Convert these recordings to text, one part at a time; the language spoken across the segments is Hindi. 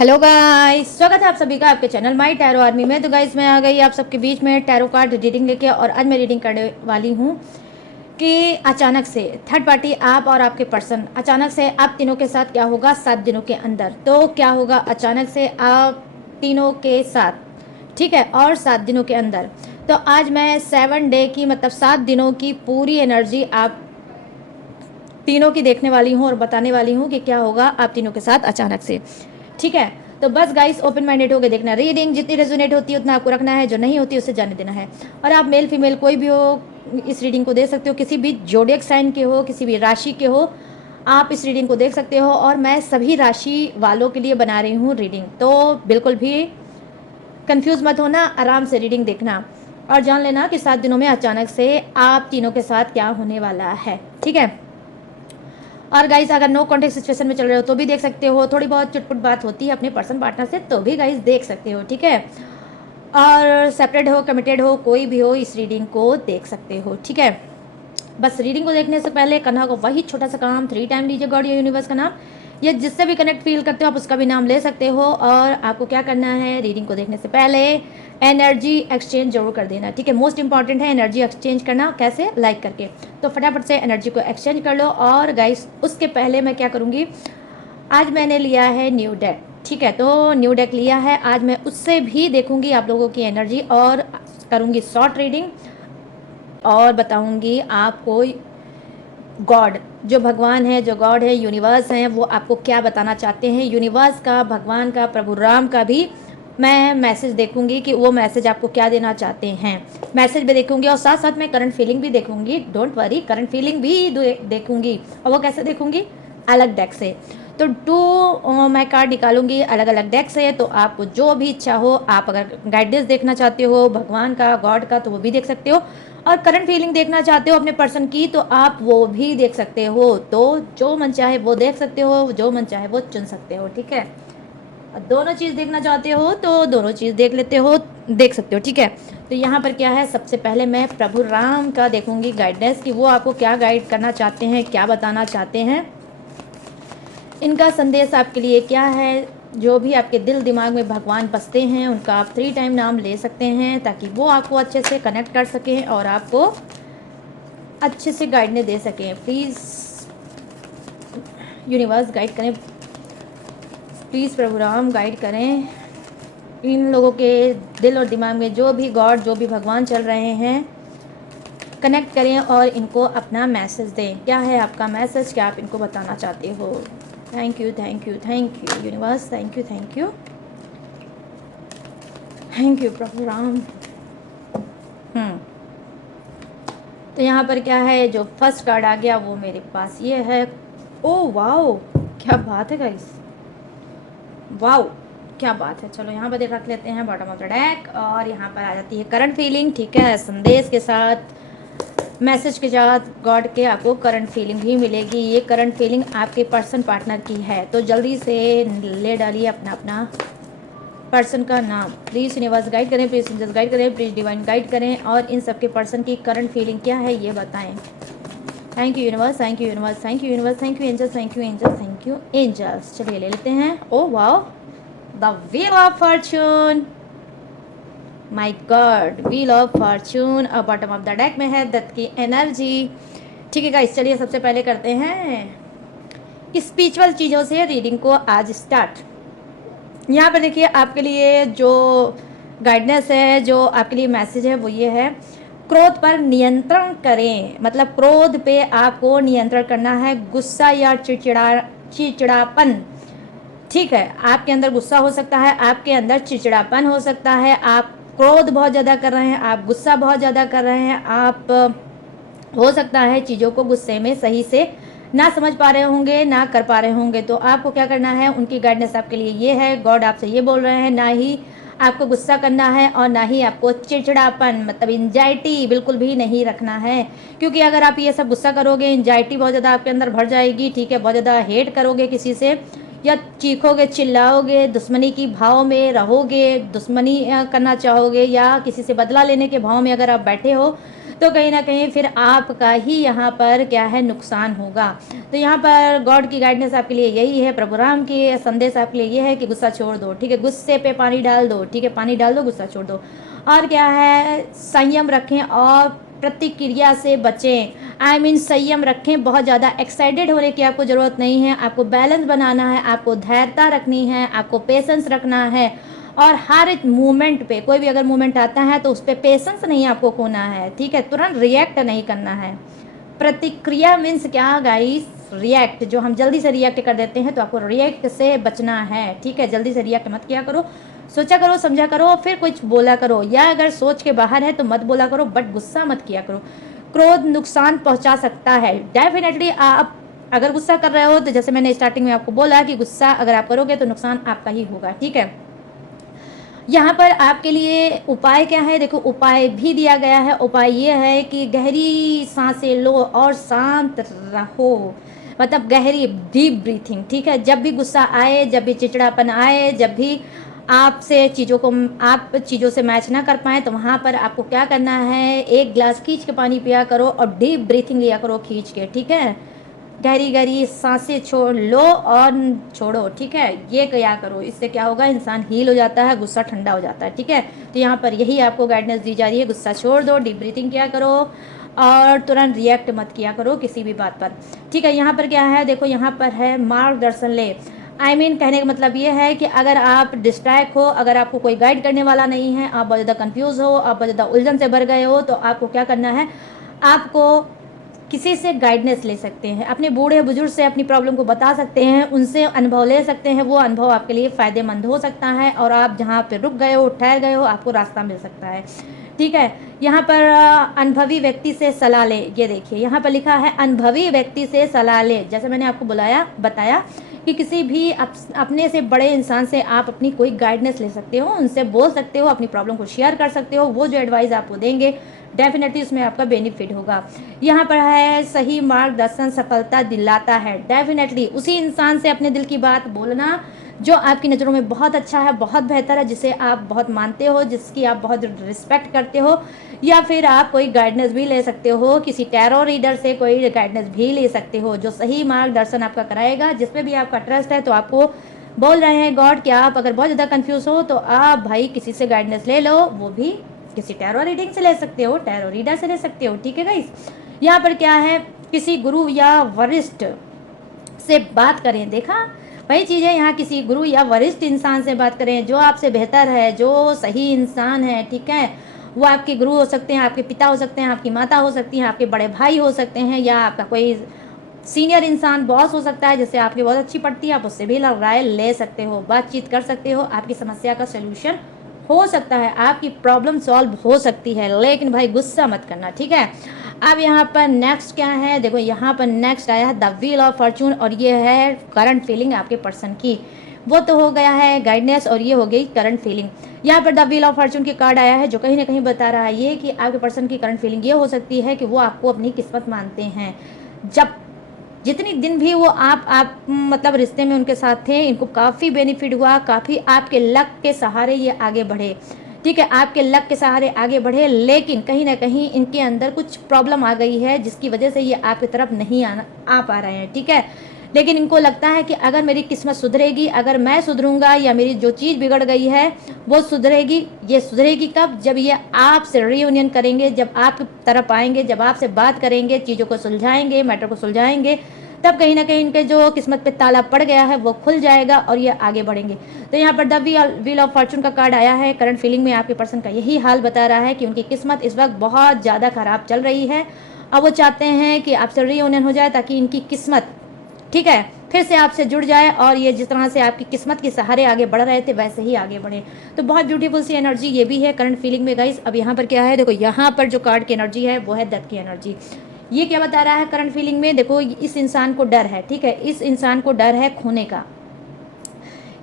हेलो गाइस, स्वागत है आप सभी का आपके चैनल माई टैरो आर्मी में। तो गाइस मैं आ गई आप सबके बीच में टैरो कार्ड रीडिंग लेके, और आज मैं रीडिंग करने वाली हूँ कि अचानक से थर्ड पार्टी आप और आपके पर्सन, अचानक से आप तीनों के साथ क्या होगा 7 दिनों के अंदर। तो क्या होगा अचानक से आप तीनों के साथ, ठीक है, और 7 दिनों के अंदर। तो आज मैं 7 डे की मतलब 7 दिनों की पूरी एनर्जी आप तीनों की देखने वाली हूँ और बताने वाली हूँ कि क्या होगा आप तीनों के साथ अचानक से, ठीक है। तो बस गाइस ओपन माइंडेड होकर देखना, रीडिंग जितनी रेजोनेट होती है उतना आपको रखना है, जो नहीं होती उसे जाने देना है। और आप मेल फीमेल कोई भी हो इस रीडिंग को दे सकते हो, किसी भी जोडियक साइन के हो, किसी भी राशि के हो, आप इस रीडिंग को देख सकते हो। और मैं सभी राशि वालों के लिए बना रही हूँ रीडिंग, तो बिल्कुल भी कंफ्यूज मत होना, आराम से रीडिंग देखना और जान लेना कि 7 दिनों में अचानक से आप तीनों के साथ क्या होने वाला है, ठीक है। और गाइस अगर नो कॉन्टेक्ट सिचुएशन में चल रहे हो तो भी देख सकते हो, थोड़ी बहुत चुटपुट बात होती है अपने पर्सन पार्टनर से तो भी गाइस देख सकते हो, ठीक है। और सेपरेट हो, कमिटेड हो, कोई भी हो, इस रीडिंग को देख सकते हो, ठीक है। बस रीडिंग को देखने से पहले करना होगा वही छोटा सा काम, 3 टाइम लीजिए गॉड या यूनिवर्स का नाम, या जिससे भी कनेक्ट फील करते हो आप उसका भी नाम ले सकते हो। और आपको क्या करना है, रीडिंग को देखने से पहले एनर्जी एक्सचेंज जरूर कर देना, ठीक है। मोस्ट इंपॉर्टेंट है एनर्जी एक्सचेंज करना, कैसे, लाइक करके। तो फटाफट से एनर्जी को एक्सचेंज कर लो। और गाइस उसके पहले मैं क्या करूँगी, आज मैंने लिया है न्यू डेक, ठीक है। तो न्यू डेक लिया है, आज मैं उससे भी देखूंगी आप लोगों की एनर्जी और करूंगी शॉर्ट रीडिंग और बताऊंगी आपको गॉड, जो भगवान है, जो गॉड है, यूनिवर्स है, वो आपको क्या बताना चाहते हैं। यूनिवर्स का, भगवान का, प्रभु राम का भी मैं मैसेज देखूंगी कि वो मैसेज आपको क्या देना चाहते हैं। मैसेज भी देखूंगी और साथ साथ मैं करंट फीलिंग भी देखूंगी, डोंट वरी, करंट फीलिंग भी देखूंगी। और वो कैसे देखूंगी, अलग डेक से। तो 2 मैं कार्ड निकालूंगी अलग अलग डेक से। तो आपको जो भी इच्छा हो, आप अगर गाइडेंस देखना चाहते हो भगवान का, गॉड का, तो वो भी देख सकते हो। और करंट फीलिंग देखना चाहते हो अपने पर्सन की तो आप वो भी देख सकते हो। तो जो मन चाहे वो देख सकते हो, जो मन चाहे वो चुन सकते हो, ठीक है। और दोनों चीज़ देखना चाहते हो तो दोनों चीज़ देख लेते हो, देख सकते हो, ठीक है। तो यहाँ पर क्या है, सबसे पहले मैं प्रभु राम का देखूंगी गाइडेंस कि वो आपको क्या गाइड करना चाहते हैं, क्या बताना चाहते हैं, इनका संदेश आपके लिए क्या है। जो भी आपके दिल दिमाग में भगवान बसते हैं उनका आप 3 टाइम नाम ले सकते हैं ताकि वो आपको अच्छे से कनेक्ट कर सकें और आपको अच्छे से गाइड दे सकें। प्लीज़ यूनिवर्स गाइड करें, प्लीज़ प्रभु राम गाइड करें इन लोगों के दिल और दिमाग में, जो भी गॉड, जो भी भगवान चल रहे हैं, कनेक्ट करें और इनको अपना मैसेज दें। क्या है आपका मैसेज, क्या आप इनको बताना चाहते हो। Thank you, thank you, thank you universe, thank you, thank you, thank you प्रभु राम। तो यहाँ पर क्या है, जो फर्स्ट कार्ड आ गया वो मेरे पास ये है। ओ वाओ, क्या बात है गाइस, वाओ क्या बात है। चलो यहाँ पर रख लेते हैं बॉटम ऑफ द डेक और यहाँ पर आ जाती है करंट फीलिंग, ठीक है। संदेश के साथ, मैसेज के साथ गॉड के आपको करंट फीलिंग भी मिलेगी। ये करंट फीलिंग आपके पर्सन पार्टनर की है, तो जल्दी से ले डालिए अपना अपना पर्सन का नाम। प्लीज़ यूनिवर्स गाइड करें, प्लीज़ एंजल्स गाइड करें, प्लीज़ डिवाइन गाइड करें और इन सबके पर्सन की करंट फीलिंग क्या है ये बताएं। Thank you universe, thank you universe, thank you universe, thank you angels, thank you angels, thank you angels. चलिए ले लेते हैं। Oh wow, the wheel of fortune, my god, wheel of fortune. और बॉटम ऑफ द डेक में है दत्त की एनर्जी, ठीक है गाइस। चलिए सबसे पहले करते हैं स्पिरिचुअल चीज़ों से रीडिंग को आज स्टार्ट। यहाँ पर देखिए आपके लिए जो गाइडेंस है, जो आपके लिए मैसेज है वो ये है, क्रोध पर नियंत्रण करें। मतलब क्रोध पे आपको नियंत्रण करना है, गुस्सा या चिड़चिड़ापन, ठीक है। आपके अंदर गुस्सा हो सकता है, आपके अंदर चिड़चिड़ापन हो सकता है, आप क्रोध बहुत ज़्यादा कर रहे हैं, आप गुस्सा बहुत ज़्यादा कर रहे हैं, आप हो सकता है चीज़ों को गुस्से में सही से ना समझ पा रहे होंगे, ना कर पा रहे होंगे। तो आपको क्या करना है, उनकी गाइडेंस आपके लिए ये है, गॉड आपसे ये बोल रहे हैं, ना ही आपको गुस्सा करना है और ना ही आपको चिड़चिड़ापन मतलब एंजाइटी बिल्कुल भी नहीं रखना है। क्योंकि अगर आप ये सब गुस्सा करोगे, एंजाइटी बहुत ज़्यादा आपके अंदर भर जाएगी, ठीक है, बहुत ज़्यादा हेट करोगे किसी से, या चीखोगे, चिल्लाओगे, दुश्मनी की भाव में रहोगे, दुश्मनी करना चाहोगे, या किसी से बदला लेने के भाव में अगर आप बैठे हो तो कहीं ना कहीं फिर आपका ही यहाँ पर क्या है, नुकसान होगा। तो यहाँ पर गॉड की गाइडेंस आपके लिए यही है, प्रभु राम की संदेश आपके लिए ये है कि गुस्सा छोड़ दो, ठीक है, गुस्से पे पानी डाल दो, ठीक है, पानी डाल दो, गुस्सा छोड़ दो। और क्या है, संयम रखें और प्रतिक्रिया से बचें। संयम रखें, बहुत ज़्यादा एक्साइटेड होने की आपको ज़रूरत नहीं है। आपको बैलेंस बनाना है, आपको धैर्यता रखनी है, आपको पेशेंस रखना है। और हर एक मूवमेंट पे, कोई भी अगर मूवमेंट आता है तो उस पर पेशेंस नहीं आपको खोना है, ठीक है, तुरंत रिएक्ट नहीं करना है। प्रतिक्रिया मीन्स क्या गाइस, रिएक्ट, जो हम जल्दी से रिएक्ट कर देते हैं, तो आपको रिएक्ट से बचना है, ठीक है, जल्दी से रिएक्ट मत किया करो, सोचा करो, समझा करो, फिर कुछ बोला करो, या अगर सोच के बाहर है तो मत बोला करो, बट गुस्सा मत किया करो। क्रोध नुकसान पहुंचा सकता है। डेफिनेटली आप अगर गुस्सा कर रहे हो तो जैसे मैंने स्टार्टिंग में आपको बोला कि गुस्सा अगर आप करोगे तो नुकसान आपका ही होगा, ठीक है। यहाँ पर आपके लिए उपाय क्या है, देखो उपाय भी दिया गया है। उपाय ये है कि गहरी सांसें लो और शांत रहो, मतलब गहरी डीप ब्रीथिंग, ठीक है। जब भी गुस्सा आए, जब भी चिड़चिड़ापन आए, जब भी आपसे आप चीज़ों से मैच ना कर पाएँ, तो वहाँ पर आपको क्या करना है, एक गिलास खींच के पानी पिया करो और डीप ब्रीथिंग लिया करो खींच के, ठीक है। गहरी गहरी सांसें छोड़ लो और छोड़ो, ठीक है, ये क्या करो, इससे क्या होगा, इंसान हील हो जाता है, गुस्सा ठंडा हो जाता है, ठीक है। तो यहाँ पर यही आपको गाइडेंस दी जा रही है, गुस्सा छोड़ दो, डीप ब्रीथिंग किया करो और तुरंत रिएक्ट मत किया करो किसी भी बात पर, ठीक है। यहाँ पर क्या है, देखो यहाँ पर है मार्गदर्शन ले। कहने का मतलब ये है कि अगर आप डिस्ट्रैक्ट हो, अगर आपको कोई गाइड करने वाला नहीं है, आप बहुत ज़्यादा कंफ्यूज हो, आप बहुत ज़्यादा उलझन से भर गए हो, तो आपको क्या करना है, आपको किसी से गाइडेंस ले सकते हैं, अपने बूढ़े बुजुर्ग से अपनी प्रॉब्लम को बता सकते हैं, उनसे अनुभव ले सकते हैं, वो अनुभव आपके लिए फ़ायदेमंद हो सकता है और आप जहाँ पे रुक गए हो, ठहर गए हो, आपको रास्ता मिल सकता है, ठीक है। यहाँ पर अनुभवी व्यक्ति से सलाह ले, ये देखिए यहाँ पर लिखा है अनुभवी व्यक्ति से सलाह ले। जैसे मैंने आपको बताया कि किसी भी अपने से बड़े इंसान से आप अपनी कोई गाइडेंस ले सकते हो, उनसे बोल सकते हो, अपनी प्रॉब्लम को शेयर कर सकते हो, वो जो एडवाइस आपको देंगे डेफिनेटली उसमें आपका बेनिफिट होगा। यहाँ पर है सही मार्गदर्शन सफलता दिलाता है। डेफिनेटली उसी इंसान से अपने दिल की बात बोलना जो आपकी नज़रों में बहुत अच्छा है, बहुत बेहतर है, जिसे आप बहुत मानते हो, जिसकी आप बहुत रिस्पेक्ट करते हो, या फिर आप कोई गाइडेंस भी ले सकते हो, किसी टैरो रीडर से कोई गाइडेंस भी ले सकते हो जो सही मार्गदर्शन आपका कराएगा, जिसपे भी आपका ट्रस्ट है। तो आपको बोल रहे हैं गॉड कि आप अगर बहुत ज़्यादा कंफ्यूज हो तो आप भाई किसी से गाइडेंस ले लो, वो भी किसी टैरो रीडिंग से ले सकते हो, टैरो रीडर से ले सकते हो, ठीक है गाइस। यहाँ पर क्या है, किसी गुरु या वरिष्ठ से बात करें, देखा वही चीज़ है, यहाँ किसी गुरु या वरिष्ठ इंसान से बात करें जो आपसे बेहतर है, जो सही इंसान है, ठीक है। वो आपके गुरु हो सकते हैं, आपके पिता हो सकते हैं, आपकी माता हो सकती हैं, आपके बड़े भाई हो सकते हैं, या आपका कोई सीनियर इंसान बॉस हो सकता है जिससे आपकी बहुत अच्छी पड़ती है, आप उससे भी राय ले सकते हो, बातचीत कर सकते हो, आपकी समस्या का सोल्यूशन हो सकता है, आपकी प्रॉब्लम सॉल्व हो सकती है, लेकिन भाई गुस्सा मत करना, ठीक है। अब यहाँ पर नेक्स्ट क्या है, देखो यहाँ पर नेक्स्ट आया है द व्हील ऑफ फॉर्चून, और ये है करंट फीलिंग आपके पर्सन की। वो तो हो गया है गाइडेंस और ये हो गई करंट फीलिंग। यहाँ पर द व्हील ऑफ फॉर्चून की कार्ड आया है जो कहीं ना कहीं बता रहा है ये कि आपके पर्सन की करंट फीलिंग ये हो सकती है कि वो आपको अपनी किस्मत मानते हैं। जब जितनी दिन भी वो आप मतलब रिश्ते में उनके साथ थे, इनको काफ़ी बेनिफिट हुआ, काफ़ी आपके लक के सहारे ये आगे बढ़े, ठीक है, आपके लक के सहारे आगे बढ़े, लेकिन कहीं ना कहीं इनके अंदर कुछ प्रॉब्लम आ गई है जिसकी वजह से ये आपकी तरफ नहीं आ पा रहे हैं, ठीक है। लेकिन इनको लगता है कि अगर मेरी किस्मत सुधरेगी, अगर मैं सुधरूंगा, या मेरी जो चीज़ बिगड़ गई है वो सुधरेगी। ये सुधरेगी कब, जब ये आपसे रीयूनियन करेंगे, जब आपकी तरफ आएंगे, जब आपसे बात करेंगे, चीज़ों को सुलझाएंगे, मैटर को सुलझाएंगे, तब कहीं ना कहीं इनके जो किस्मत पे ताला पड़ गया है वो खुल जाएगा और ये आगे बढ़ेंगे। तो यहाँ पर द व्हील ऑफ फॉर्चून का कार्ड आया है। करंट फीलिंग में आपके पर्सन का यही हाल बता रहा है कि उनकी किस्मत इस वक्त बहुत ज़्यादा ख़राब चल रही है। अब वो चाहते हैं कि आपसे रीयूनियन हो जाए ताकि इनकी किस्मत, ठीक है, फिर से आपसे जुड़ जाए और ये जिस तरह से आपकी किस्मत के सहारे आगे बढ़ रहे थे वैसे ही आगे बढ़े। तो बहुत ब्यूटीफुल सी एनर्जी ये भी है करंट फीलिंग में गाइस। अब यहाँ पर क्या है, देखो यहाँ पर जो कार्ड की एनर्जी है वो है डेथ की एनर्जी। ये क्या बता रहा है करंट फीलिंग में, देखो इस इंसान को डर है, ठीक है, इस इंसान को डर है खोने का।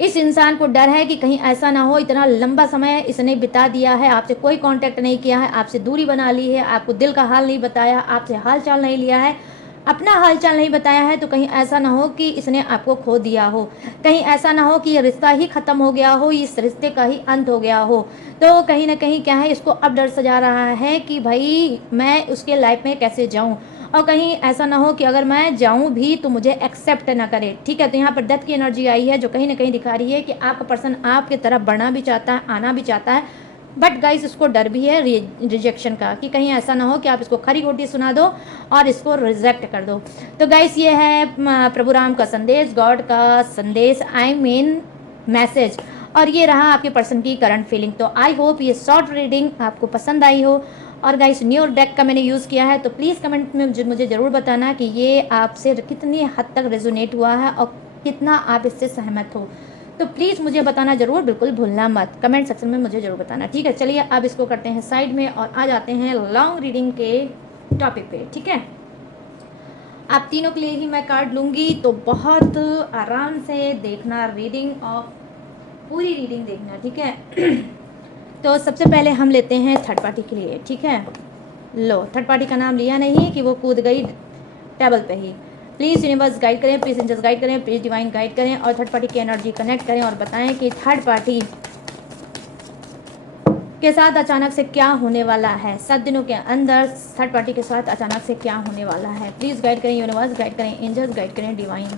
इस इंसान को डर है कि कहीं ऐसा ना हो, इतना लंबा समय इसने बिता दिया है, आपसे कोई कांटेक्ट नहीं किया है, आपसे दूरी बना ली है, आपको दिल का हाल नहीं बताया, आपसे हाल चाल नहीं लिया है, अपना हालचाल नहीं बताया है तो कहीं ऐसा ना हो कि इसने आपको खो दिया हो, कहीं ऐसा ना हो कि ये रिश्ता ही ख़त्म हो गया हो, इस रिश्ते का ही अंत हो गया हो। तो कहीं ना कहीं क्या है, इसको अब डर सजा रहा है कि भाई मैं उसके लाइफ में कैसे जाऊं, और कहीं ऐसा ना हो कि अगर मैं जाऊं भी तो मुझे एक्सेप्ट ना करे। ठीक है, तो यहाँ पर डेथ की एनर्जी आई है जो कहीं ना कहीं दिखा रही है कि आपका पर्सन आपकी तरफ बढ़ना भी चाहता है, आना भी चाहता है, बट गाइस इसको डर भी है रिजेक्शन का, कि कहीं ऐसा ना हो कि आप इसको खरी खोटी सुना दो और इसको रिजेक्ट कर दो। तो गाइस ये है प्रभु राम का संदेश, गॉड का संदेश, आई मीन मैसेज, और ये रहा आपके पर्सन की करंट फीलिंग। तो आई होप ये शॉर्ट रीडिंग आपको पसंद आई हो। और गाइस न्यू डेक का मैंने यूज़ किया है, तो प्लीज़ कमेंट में मुझे ज़रूर बताना कि ये आपसे कितनी हद तक रेजोनेट हुआ है और कितना आप इससे सहमत हो। तो प्लीज़ मुझे बताना ज़रूर, बिल्कुल भूलना मत, कमेंट सेक्शन में मुझे ज़रूर बताना। ठीक है, चलिए अब इसको करते हैं साइड में और आ जाते हैं लॉन्ग रीडिंग के टॉपिक पे। ठीक है, आप तीनों के लिए ही मैं कार्ड लूँगी, तो बहुत आराम से देखना रीडिंग और पूरी रीडिंग देखना। ठीक है तो सबसे पहले हम लेते हैं थर्ड पार्टी के लिए। ठीक है, लो थर्ड पार्टी का नाम लिया नहीं कि वो कूद गई टेबल पे ही। प्लीज़ यूनिवर्स गाइड करें, प्लीज़ एंजल्स गाइड करें, प्लीज़ डिवाइन गाइड करें और थर्ड पार्टी की एनर्जी कनेक्ट करें और बताएं कि थर्ड पार्टी के साथ अचानक से क्या होने वाला है। 7 दिनों के अंदर थर्ड पार्टी के साथ अचानक से क्या होने वाला है। प्लीज़ गाइड करें यूनिवर्स, गाइड करें एंजल्स, गाइड करें divine.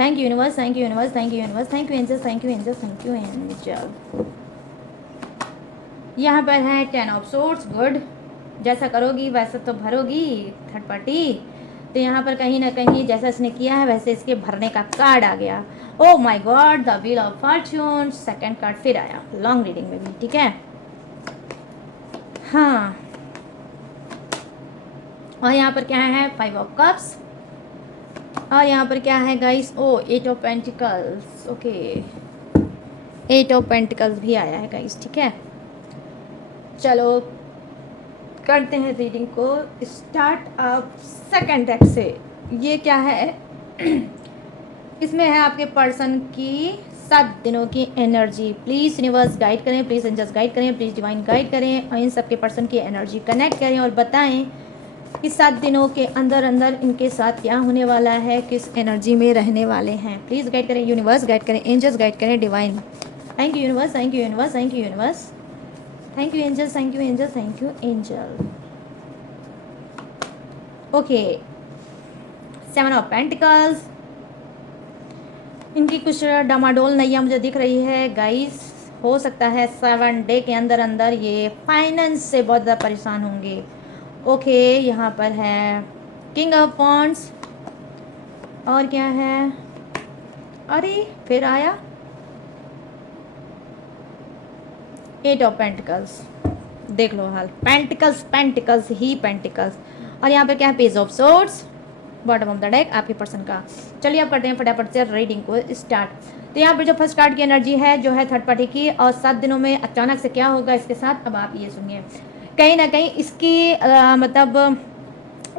Thank you universe, thank you universe, thank you universe, thank you angels, thank you angels, thank you angel. यहाँ पर है 10 ऑफ सोर्ड्स, गुड, जैसा करोगी वैसा तो भरोगी थर्ड पार्टी। तो यहाँ पर कहीं ना कहीं जैसा इसने किया है वैसे इसके भरने का कार्ड आ गया। Oh my God, the wheel of Fortune, second card फिर आया लॉन्ग रीडिंग में भी। ठीक है, हाँ, और यहाँ पर क्या है 5 ऑफ कप्स, और यहाँ पर क्या है guys, oh 8 of pentacles. Okay, 8 of pentacles भी आया है गाइस। ठीक है, चलो करते हैं रीडिंग को स्टार्ट अब सेकंड डेक से। ये क्या है इसमें है आपके पर्सन की 7 दिनों की एनर्जी। प्लीज़ यूनिवर्स गाइड करें, प्लीज़ एंजल्स गाइड करें, प्लीज़ डिवाइन गाइड करें और इन सब के पर्सन की एनर्जी कनेक्ट करें और बताएं कि 7 दिनों के अंदर अंदर इनके साथ क्या होने वाला है, किस एनर्जी में रहने वाले हैं। प्लीज़ गाइड करें यूनिवर्स, गाइड करें एंजल्स, गाइड करें divine. Thank you universe, thank you universe, thank you universe, thank you angels, thank you angels, thank you angel. Okay, 7 of pentacles, इनकी कुछ डामाडोल नैया मुझे दिख रही है गाइस। हो सकता है 7 डे के अंदर अंदर ये फाइनेंस से बहुत ज़्यादा परेशान होंगे। ओके, यहाँ पर है किंग ऑफ वॉन्ड्स, और क्या है, अरे फिर आया 8 ऑफ पेंटिकल्स। देख लो हाल, पेंटिकल्स पेंटिकल्स ही पेंटिकल्स, और यहाँ पे क्या है page of swords, bottom of the deck आपके पर्सन का। चलिए अब करते हैं फटाफट से रीडिंग को स्टार्ट। तो यहाँ पे जो फर्स्ट कार्ड की एनर्जी है जो है थर्ड पार्टी की, और 7 दिनों में अचानक से क्या होगा इसके साथ, अब आप ये सुनिए। कहीं ना कहीं इसकी मतलब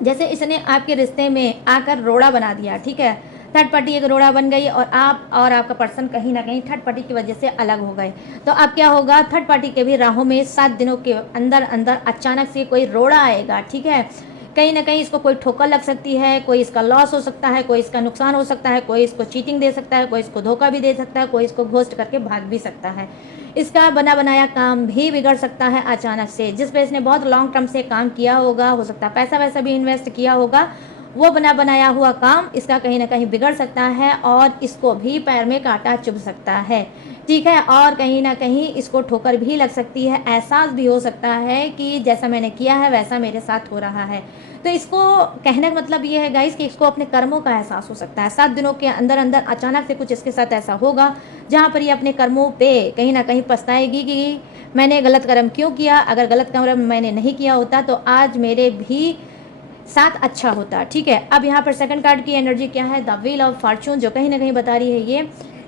जैसे इसने आपके रिश्ते में आकर रोड़ा बना दिया। ठीक है, थर्ड पार्टी एक रोड़ा बन गई और आप और आपका पर्सन कहीं ना कहीं थर्ड पार्टी की वजह से अलग हो गए। तो अब क्या होगा, थर्ड पार्टी के भी राहों में 7 दिनों के अंदर अंदर अचानक से कोई रोड़ा आएगा। ठीक है, कहीं ना कहीं इसको कोई ठोकर लग सकती है, कोई इसका लॉस हो सकता है, कोई इसका नुकसान हो सकता है, कोई इसको चीटिंग दे सकता है, कोई इसको धोखा भी दे सकता है, कोई इसको घोस्ट करके भाग भी सकता है। इसका बना बनाया काम भी बिगड़ सकता है अचानक से, जिस पे इसने बहुत लॉन्ग टर्म से काम किया होगा, हो सकता है पैसा वैसा भी इन्वेस्ट किया होगा, वो बना बनाया हुआ काम इसका कहीं ना कहीं बिगड़ सकता है और इसको भी पैर में कांटा चुभ सकता है। ठीक है, और कहीं ना कहीं इसको ठोकर भी लग सकती है, एहसास भी हो सकता है कि जैसा मैंने किया है वैसा मेरे साथ हो रहा है। तो इसको कहने का मतलब ये है गाइस कि इसको अपने कर्मों का एहसास हो सकता है। 7 दिनों के अंदर अंदर अचानक से कुछ इसके साथ ऐसा होगा जहाँ पर ये अपने कर्मों पे कहीं ना कहीं पछताएगी कि मैंने गलत कर्म क्यों किया, अगर गलत कर्म मैंने नहीं किया होता तो आज मेरे भी साथ अच्छा होता। ठीक है, अब यहाँ पर सेकंड कार्ड की एनर्जी क्या है, द व्हील ऑफ फॉर्च्यून, जो कहीं ना कहीं बता रही है ये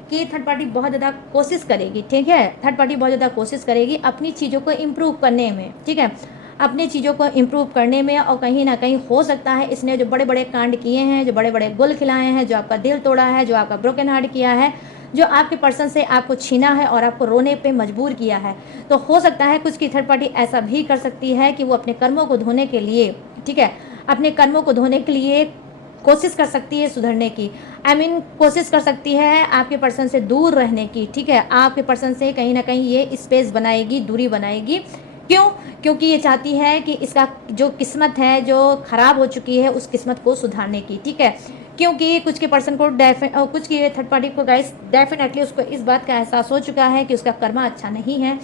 कि थर्ड पार्टी बहुत ज़्यादा कोशिश करेगी। ठीक है, थर्ड पार्टी बहुत ज़्यादा कोशिश करेगी अपनी चीज़ों को इम्प्रूव करने में। ठीक है, अपनी चीज़ों को इम्प्रूव करने में, और कहीं ना कहीं हो सकता है इसने जो बड़े बड़े कांड किए हैं, जो बड़े बड़े गुल खिलाए हैं, जो आपका दिल तोड़ा है, जो आपका ब्रोकन हार्ट किया है, जो आपके पर्सन से आपको छीना है और आपको रोने पे मजबूर किया है, तो हो सकता है कुछ की थर्ड पार्टी ऐसा भी कर सकती है कि वो अपने कर्मों को धोने के लिए, ठीक है, अपने कर्मों को धोने के लिए कोशिश कर सकती है सुधरने की। कोशिश कर सकती है आपके पर्सन से दूर रहने की, ठीक है। आपके पर्सन से कहीं ना कहीं ये स्पेस बनाएगी, दूरी बनाएगी। क्यों? क्योंकि ये चाहती है कि इसका जो किस्मत है, जो खराब हो चुकी है, उस किस्मत को सुधारने की, ठीक है। क्योंकि कुछ के पर्सन को कुछ के थर्ड पार्टी को गाइस डेफिनेटली उसको इस बात का एहसास हो चुका है कि उसका कर्मा अच्छा नहीं है।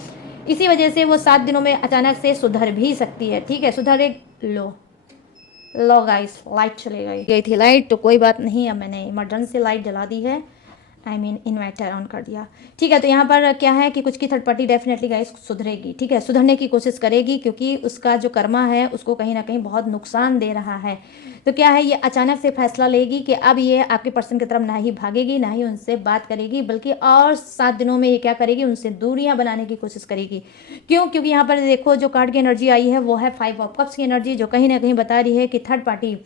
इसी वजह से वो 7 दिनों में अचानक से सुधर भी सकती है, ठीक है। सुधरे लो गाइस, लाइट चली गई थी लाइट, तो कोई बात नहीं, अब मैंने इमरजेंसी लाइट जला दी है, इन्वर्टर ऑन कर दिया, ठीक है। तो यहाँ पर क्या है कि कुछ की थर्ड पार्टी डेफिनेटली गाइस सुधरेगी, ठीक है, सुधरने की कोशिश करेगी, क्योंकि उसका जो कर्मा है उसको कहीं ना कहीं बहुत नुकसान दे रहा है। तो क्या है, ये अचानक से फैसला लेगी कि अब ये आपके पर्सन की तरफ ना ही भागेगी, ना ही उनसे बात करेगी, बल्कि और 7 दिनों में ये क्या करेगी, उनसे दूरियां बनाने की कोशिश करेगी। क्यों? क्योंकि यहाँ पर देखो जो कार्ड की एनर्जी आई है वो है 5 ऑफ कप्स की एनर्जी, जो कहीं ना कहीं बता रही है कि थर्ड पार्टी,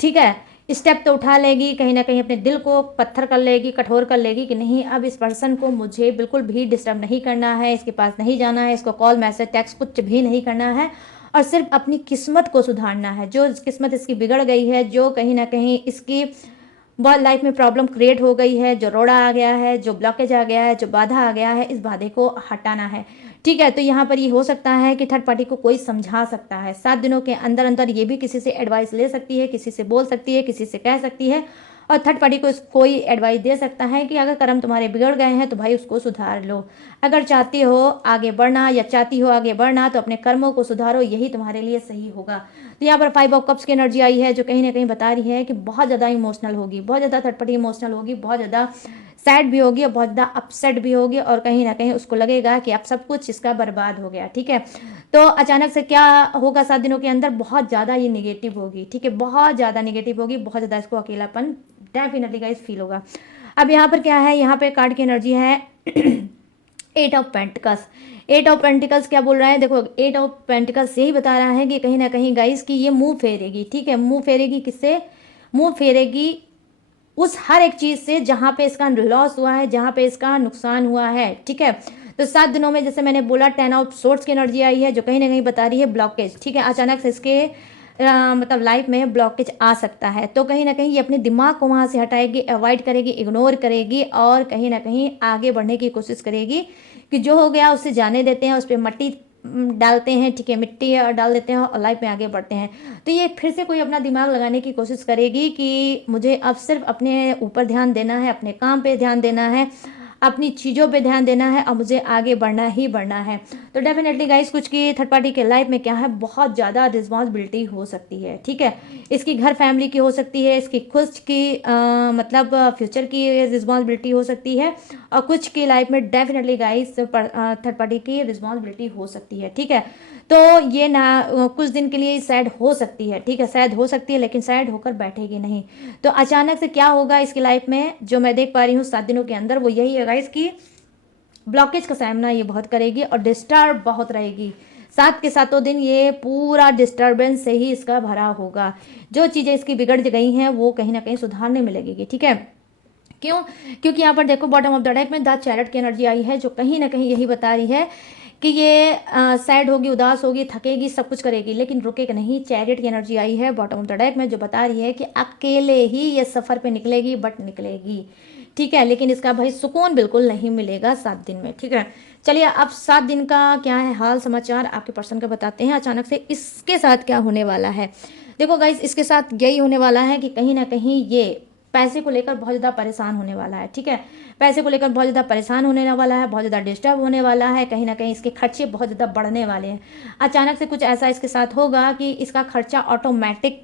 ठीक है, स्टेप तो उठा लेगी, कहीं ना कहीं अपने दिल को पत्थर कर लेगी, कठोर कर लेगी कि नहीं, अब इस पर्सन को मुझे बिल्कुल भी डिस्टर्ब नहीं करना है, इसके पास नहीं जाना है, इसको कॉल मैसेज टेक्स्ट कुछ भी नहीं करना है, और सिर्फ अपनी किस्मत को सुधारना है। जो किस्मत इसकी बिगड़ गई है, जो कहीं ना कहीं इसकी बहुत लाइफ में प्रॉब्लम क्रिएट हो गई है, जो रोड़ा आ गया है, जो ब्लॉकेज आ गया है, जो बाधा आ गया है, इस बाधे को हटाना है, ठीक है। तो यहाँ पर ये हो सकता है कि थर्ड पार्टी को कोई समझा सकता है 7 दिनों के अंदर अंदर, ये भी किसी से एडवाइस ले सकती है, किसी से बोल सकती है, किसी से कह सकती है, और थर्ड पार्टी को कोई एडवाइस दे सकता है कि अगर कर्म तुम्हारे बिगड़ गए हैं तो भाई उसको सुधार लो। अगर चाहती हो आगे बढ़ना, या चाहती हो आगे बढ़ना, तो अपने कर्मों को सुधारो, यही तुम्हारे लिए सही होगा। तो यहाँ पर 5 ऑफ कप्स की एनर्जी आई है, जो कहीं ना कहीं बता रही है कि बहुत ज़्यादा इमोशनल होगी, बहुत ज़्यादा थर्ड पार्टी इमोशनल होगी, बहुत ज़्यादा सैड भी होगी, और बहुत ज़्यादा अपसेट भी होगी, और कहीं ना कहीं उसको लगेगा कि अब सब कुछ इसका बर्बाद हो गया, ठीक है। तो अचानक से क्या होगा 7 दिनों के अंदर, बहुत ज़्यादा ये निगेटिव होगी, ठीक है, बहुत ज़्यादा निगेटिव होगी, बहुत ज़्यादा इसको अकेलापन डेफिनेटली गाइस फील होगा। अब यहाँ पर क्या है, यहाँ पे कार्ड की एनर्जी है 8 ऑफ पेंटिकल्स। 8 ऑफ पेंटिकल्स क्या बोल रहा है, देखो 8 ऑफ पेंटिकल्स यही बता रहा है कि कहीं ना कहीं गाइस कि ये मुंह फेरेगी, ठीक है। मुंह फेरेगी किससे? मुंह फेरेगी उस हर एक चीज़ से जहाँ पे इसका लॉस हुआ है, जहाँ पे इसका नुकसान हुआ है, ठीक है। तो 7 दिनों में जैसे मैंने बोला 10 ऑफ सोर्ट्स की एनर्जी आई है, जो कहीं ना कहीं बता रही है ब्लॉकेज, ठीक है। अचानक से इसके मतलब लाइफ में ब्लॉकेज आ सकता है, तो कहीं ना कहीं ये अपने दिमाग को वहाँ से हटाएगी, अवॉइड करेगी, इग्नोर करेगी, और कहीं ना कहीं आगे बढ़ने की कोशिश करेगी कि जो हो गया उससे जाने देते हैं, उस पर मट्टी डालते हैं, ठीक है, मिट्टी डाल देते हैं, और लाइफ में आगे बढ़ते हैं। तो ये फिर से कोई अपना दिमाग लगाने की कोशिश करेगी कि मुझे अब सिर्फ अपने ऊपर ध्यान देना है, अपने काम पे ध्यान देना है, अपनी चीज़ों पे ध्यान देना है, और मुझे आगे बढ़ना ही बढ़ना है। तो डेफिनेटली गाइस कुछ की थर्ड पार्टी के लाइफ में क्या है, बहुत ज़्यादा रिस्पॉन्सिबिलिटी हो सकती है, ठीक है। इसकी घर फैमिली की हो सकती है, इसकी खुद की मतलब फ्यूचर की रिस्पॉन्सिबिलिटी हो सकती है, और कुछ की लाइफ में डेफिनेटली गाइस थर्ड पार्टी की रिस्पॉन्सिबिलिटी हो सकती है, ठीक है। तो ये ना कुछ दिन के लिए सैड हो सकती है, ठीक है, सैड हो सकती है, लेकिन सैड होकर बैठेगी नहीं। तो अचानक से क्या होगा इसकी लाइफ में, जो मैं देख पा रही हूँ 7 दिनों के अंदर, वो यही है गाइस कि ब्लॉकेज का सामना ये बहुत करेगी, और डिस्टर्ब बहुत रहेगी। 7 के 7 दिन ये पूरा डिस्टर्बेंस से ही इसका भरा होगा। जो चीज़ें इसकी बिगड़ गई हैं वो कहीं ना कहीं सुधारने में लगेगी, ठीक है। क्यों? क्योंकि यहाँ पर देखो बॉटम ऑफ द डेक में द चैरियट की एनर्जी आई है, जो कहीं ना कहीं यही बता रही है कि ये सैड होगी, उदास होगी, थकेगी, सब कुछ करेगी, लेकिन रुकेगी नहीं। चैरियट की एनर्जी आई है बॉटम ऑफ द डेक में, जो बता रही है कि अकेले ही ये सफ़र पे निकलेगी, बट निकलेगी, ठीक है। लेकिन इसका भाई सुकून बिल्कुल नहीं मिलेगा 7 दिन में, ठीक है। चलिए अब 7 दिन का क्या है हाल समाचार आपके पर्सन का बताते हैं, अचानक से इसके साथ क्या होने वाला है। देखो गाइस, इसके साथ यही होने वाला है कि कहीं ना कहीं ये पैसे को लेकर बहुत ज़्यादा परेशान होने वाला है, ठीक है। पैसे को लेकर बहुत ज़्यादा परेशान होने वाला है, बहुत ज़्यादा डिस्टर्ब होने वाला है, कहीं ना कहीं इसके खर्चे बहुत ज़्यादा बढ़ने वाले हैं। अचानक से कुछ ऐसा इसके साथ होगा कि इसका खर्चा ऑटोमेटिक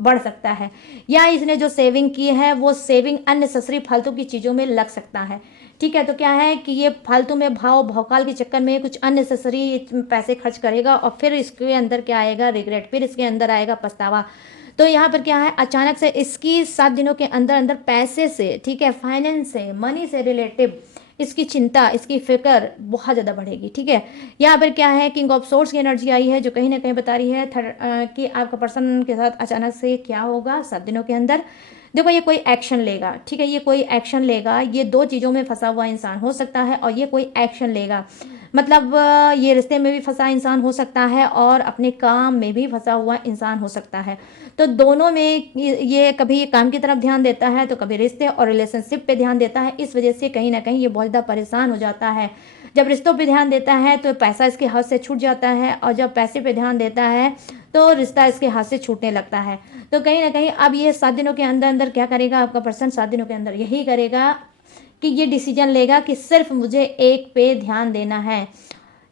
बढ़ सकता है, या इसने जो सेविंग की है वो सेविंग अननेसेसरी फालतू की चीज़ों में लग सकता है, ठीक है। तो क्या है कि ये फालतू में भौकाल के चक्कर में कुछ अननेसेसरी पैसे खर्च करेगा, और फिर इसके अंदर क्या आएगा, रिग्रेट, फिर इसके अंदर आएगा पछतावा। तो यहाँ पर क्या है, अचानक से इसकी 7 दिनों के अंदर अंदर पैसे से, ठीक है, फाइनेंस से, मनी से रिलेटिव इसकी चिंता, इसकी फिक्र बहुत ज़्यादा बढ़ेगी, ठीक है। यहाँ पर क्या है, किंग ऑफ सोर्ड्स की एनर्जी आई है, जो कहीं ना कहीं बता रही है कि आपका पर्सन के साथ अचानक से क्या होगा 7 दिनों के अंदर। देखो ये कोई एक्शन लेगा, ठीक है, ये कोई एक्शन लेगा, ये 2 चीज़ों में फंसा हुआ इंसान हो सकता है, और ये कोई एक्शन लेगा, मतलब ये रिश्ते में भी फंसा इंसान हो सकता है, और अपने काम में भी फंसा हुआ इंसान हो सकता है। तो दोनों में ये कभी काम की तरफ ध्यान देता है तो कभी रिश्ते और रिलेशनशिप पे ध्यान देता है। इस वजह से कहीं ना कहीं ये बहुत ज़्यादा परेशान हो जाता है। जब रिश्तों पे ध्यान देता है तो पैसा इसके हाथ से छूट जाता है, और जब पैसे पे ध्यान देता है तो रिश्ता इसके हाथ से छूटने लगता है। तो कहीं ना कहीं अब ये 7 दिनों के अंदर अंदर क्या करेगा आपका पर्सन, 7 दिनों के अंदर यही करेगा कि ये डिसीजन लेगा कि सिर्फ मुझे एक पे ध्यान देना है,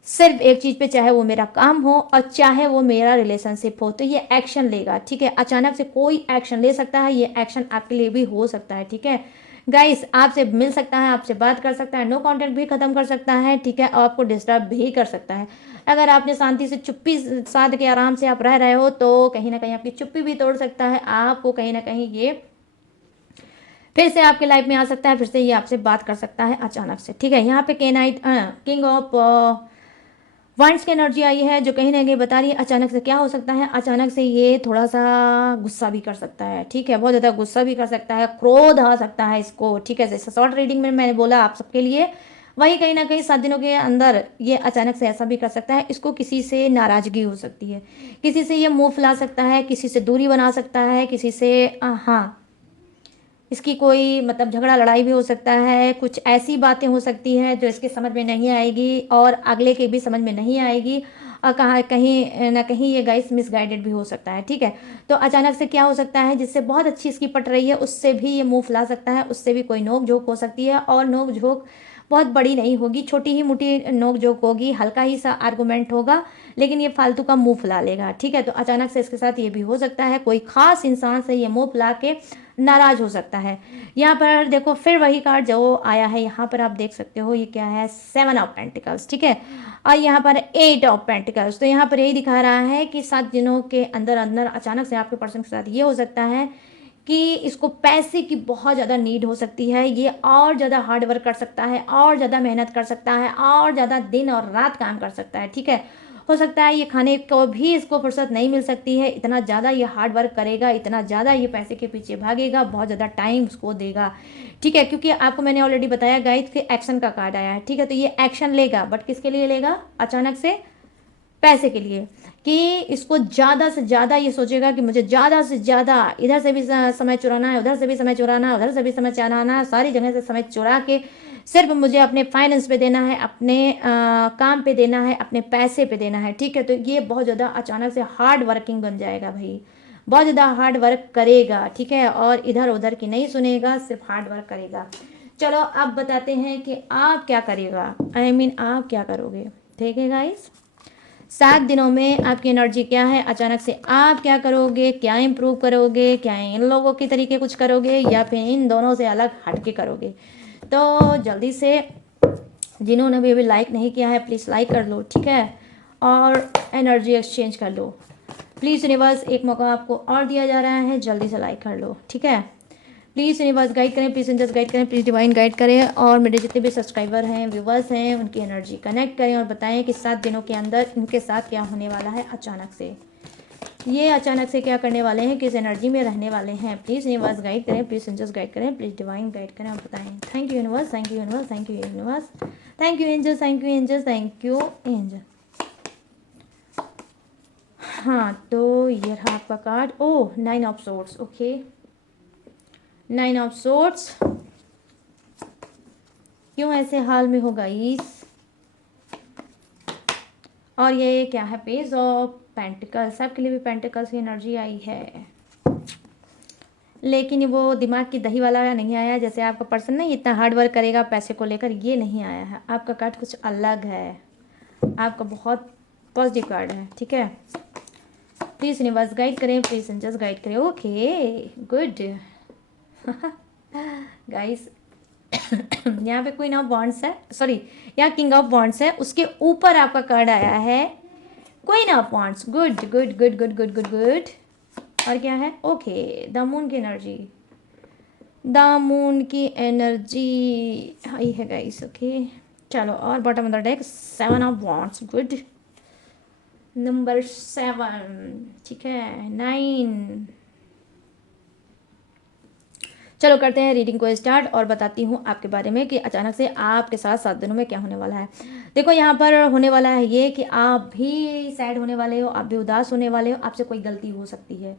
सिर्फ एक चीज़ पे, चाहे वो मेरा काम हो और चाहे वो मेरा रिलेशनशिप हो। तो ये एक्शन लेगा, ठीक है। अचानक से कोई एक्शन ले सकता है, ये एक्शन आपके लिए भी हो सकता है, ठीक है गाइस। आपसे मिल सकता है, आपसे बात कर सकता है, नो कांटेक्ट भी खत्म कर सकता है, ठीक है, और आपको डिस्टर्ब भी कर सकता है। अगर आपने शांति से चुप्पी साध के आराम से आप रह रहे हो तो कहीं ना कहीं आपकी चुप्पी भी तोड़ सकता है। आपको कहीं ना कहीं ये फिर से आपके लाइफ में आ सकता है, फिर से ये आपसे बात कर सकता है अचानक से, ठीक है। यहाँ पे केनाइट किंग ऑफ वाइंड्स की एनर्जी आई है, जो कहीं ना कहीं बता रही है अचानक से क्या हो सकता है। अचानक से ये थोड़ा सा गुस्सा भी कर सकता है, ठीक है, बहुत ज़्यादा गुस्सा भी कर सकता है, क्रोध आ सकता है इसको, ठीक है। जैसे शॉर्ट रीडिंग में मैंने बोला आप सबके लिए, वही कहीं ना कहीं 7 दिनों के अंदर ये अचानक से ऐसा भी कर सकता है। इसको किसी से नाराज़गी हो सकती है, किसी से ये मुंह फुला सकता है, किसी से दूरी बना सकता है, किसी से हाँ इसकी कोई मतलब झगड़ा लड़ाई भी हो सकता है। कुछ ऐसी बातें हो सकती हैं जो इसके समझ में नहीं आएगी और अगले के भी समझ में नहीं आएगी, और कहाँ कहीं ना कहीं ये गाइस मिसगाइडेड भी हो सकता है, ठीक है। तो अचानक से क्या हो सकता है, जिससे बहुत अच्छी इसकी पट रही है उससे भी ये मुंह फुला सकता है, उससे भी कोई नोक झोंक हो सकती है। और नोक झोंक बहुत बड़ी नहीं होगी, छोटी ही मोटी नोक झोंक होगी, हल्का ही सा आर्गूमेंट होगा, लेकिन ये फालतू का मुंह फुला लेगा, ठीक है। तो अचानक से इसके साथ ये भी हो सकता है, कोई खास इंसान से ये मुंह फुला के नाराज हो सकता है। यहाँ पर देखो फिर वही कार्ड जो आया है, यहाँ पर आप देख सकते हो ये क्या है, 7 ऑफ पेंटिकल्स, ठीक है, और यहाँ पर 8 ऑफ पेंटिकल्स। तो यहाँ पर यही दिखा रहा है कि 7 दिनों के अंदर अंदर अचानक से आपके पर्सन के साथ ये हो सकता है कि इसको पैसे की बहुत ज़्यादा नीड हो सकती है। ये और ज़्यादा हार्ड वर्क कर सकता है, और ज़्यादा मेहनत कर सकता है, और ज़्यादा दिन और रात काम कर सकता है, ठीक है। हो सकता है ये खाने को भी इसको फुर्सत नहीं मिल सकती है, इतना ज़्यादा ये हार्ड वर्क करेगा, इतना ज़्यादा ये पैसे के पीछे भागेगा, बहुत ज़्यादा टाइम उसको देगा, ठीक है। क्योंकि आपको मैंने ऑलरेडी बताया गाइस कि एक्शन का कार्ड आया है, ठीक है। तो ये एक्शन लेगा, बट किसके लिए लेगा, अचानक से पैसे के लिए, कि इसको ज़्यादा से ज़्यादा ये सोचेगा कि मुझे ज़्यादा से ज़्यादा इधर से भी समय चुराना है, उधर से भी समय चुराना है, उधर से भी समय चुराना है, सारी जगह से समय चुरा के सिर्फ मुझे अपने फाइनेंस पे देना है, अपने काम पे देना है, अपने पैसे पे देना है, ठीक है। तो ये बहुत ज़्यादा अचानक से हार्ड वर्किंग बन जाएगा भाई, बहुत ज़्यादा हार्ड वर्क करेगा, ठीक है, और इधर उधर की नहीं सुनेगा, सिर्फ हार्ड वर्क करेगा। चलो अब बताते हैं कि आप क्या करेगा, आई मीन आप क्या करोगे, ठीक है गाइस। 7 दिनों में आपकी एनर्जी क्या है, अचानक से आप क्या करोगे, क्या इम्प्रूव करोगे, क्या इन लोगों के तरीके कुछ करोगे, या फिर इन दोनों से अलग हट के करोगे। तो जल्दी से जिन्होंने भी अभी लाइक नहीं किया है प्लीज़ लाइक कर लो, ठीक है, और एनर्जी एक्सचेंज कर लो प्लीज़। यूनिवर्स एक मौका आपको और दिया जा रहा है, जल्दी से लाइक कर लो, ठीक है। प्लीज़ यूनिवर्स गाइड करें, प्लीज़ इंजर्स गाइड करें, प्लीज़ डिवाइन गाइड करें, और मेरे जितने भी सब्सक्राइबर हैं, व्यूवर्स हैं, उनकी एनर्जी कनेक्ट करें और बताएं कि 7 दिनों के अंदर इनके साथ क्या होने वाला है। अचानक से ये अचानक से क्या करने वाले हैं, किस एनर्जी में रहने वाले हैं। प्लीज़ यूनिवर्स गाइड करें, प्लीज़ एंजल्स गाइड करें, प्लीज़ डिवाइन गाइड करें और बताएं। Thank you universe, thank you universe, thank you universe, thank you angels, thank you angels, thank you angel. हाँ तो ये रहा आपका card, oh 9 of swords, okay 9 of swords. क्यों ऐसे हाल में होगा इस, और ये क्या है, पेज ऑफ पेंटिकल्स। सबके लिए भी पेंटिकल्स की एनर्जी आई है, लेकिन वो दिमाग की दही वाला नहीं आया। जैसे आपका पर्सन नहीं इतना हार्ड वर्क करेगा पैसे को लेकर, ये नहीं आया है। आपका कार्ड कुछ अलग है, आपका बहुत पॉजिटिव कार्ड है, ठीक है। प्लीज़ यूनिवर्स गाइड करें, प्लीज़ एंजल्स गाइड करें, ओके गुड गाइस। यहाँ पे क्वीन ऑफ वॉन्ड्स है, सॉरी यहाँ किंग ऑफ वॉन्ड्स है, उसके ऊपर आपका कार्ड आया है queen of wands. Good good good good good good good. और क्या है, ओके द मून की एनर्जी, द मून की एनर्जी आई है गाइस, ओके। चलो और bottom of the deck 7 of wands, good number 7, ठीक है 9। चलो करते हैं रीडिंग को स्टार्ट और बताती हूँ आपके बारे में कि अचानक से आपके साथ 7 दिनों में क्या होने वाला है। देखो यहाँ पर होने वाला है ये कि आप भी सैड होने वाले हो, आप भी उदास होने वाले हो, आपसे कोई गलती हो सकती है।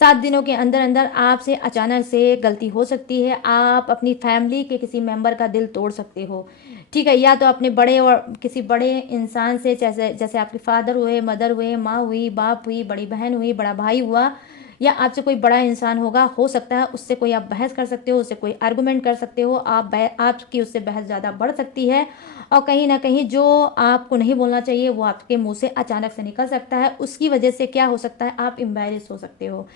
7 दिनों के अंदर अंदर आपसे अचानक से गलती हो सकती है। आप अपनी फैमिली के किसी मेंबर का दिल तोड़ सकते हो, ठीक है, या तो अपने बड़े और किसी बड़े इंसान से, जैसे जैसे आपके फादर हुए, मदर हुए, माँ हुई, बाप हुई, बड़ी बहन हुई, बड़ा भाई हुआ, या आपसे कोई बड़ा इंसान होगा, हो सकता है उससे कोई आप बहस कर सकते हो, उससे कोई आर्गुमेंट कर सकते हो, आपकी उससे बहस ज़्यादा बढ़ सकती है। और कहीं ना कहीं जो आपको नहीं बोलना चाहिए वो आपके मुंह से अचानक से निकल सकता है। उसकी वजह से क्या हो सकता है, आप एम्बैरेस हो सकते हो।